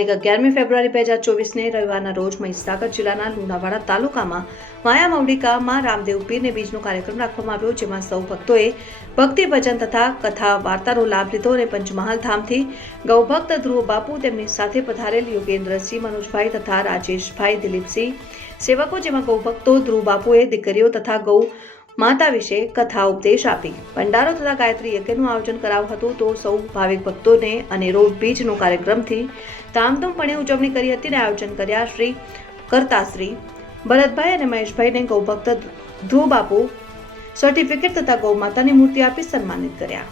તારીખ 11મી ફેબ્રુઆરી 2024ને રવિવારના રોજ મહીસાગર જિલ્લાના લુણાવાડા તાલુકામાં માયા મવડીકામાં રામદેવ પીરને બીજનો કાર્યક્રમ રાખવામાં આવ્યો, જેમાં સૌ ભક્તોએ ભક્તિ ભજન તથા કથા વાર્તાનો લાભ લીધો અને પંચમહાલ ધામથી ગૌભક્ત ધ્રુવ બાપુ, તેમની સાથે પધારેલ યોગેન્દ્રસિંહ, મનોજભાઈ તથા રાજેશભાઈ, દિલીપસિંહ સેવકો, જેમાં ગૌભક્તો ધ્રુવ બાપુએ દીકરીઓ તથા ગૌ માતા વિશે કથા ઉપદેશ આપી ભંડારો તથા ગાયત્રી યજ્ઞનું આયોજન કરાયું હતું। તો સૌ ભાવિક ભક્તોને અનેરો બીજનો કાર્યક્રમથી ધામધૂમપણે ઉજવણી કરી હતી અને આયોજન કર્યા શ્રી ભરતભાઈ અને મહેશભાઈને ગૌભક્ત ધ્રુવ બાપુ સર્ટિફિકેટ તથા ગૌ માતાની મૂર્તિ આપી સન્માનિત કર્યા।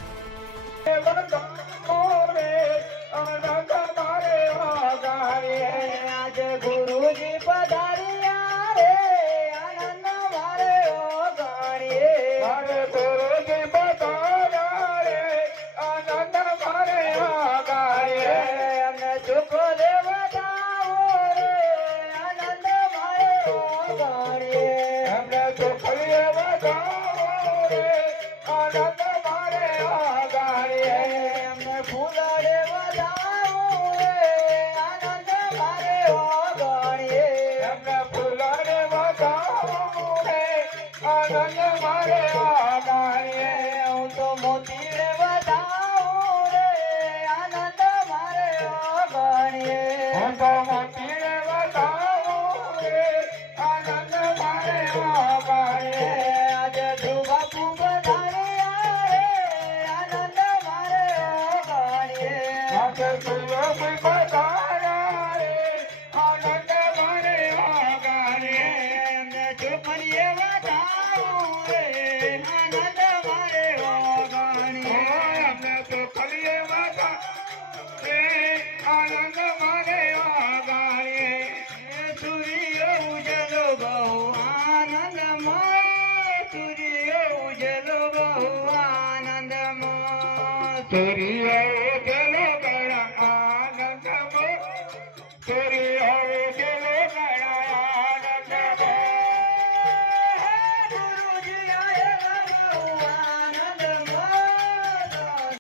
સૂર્ય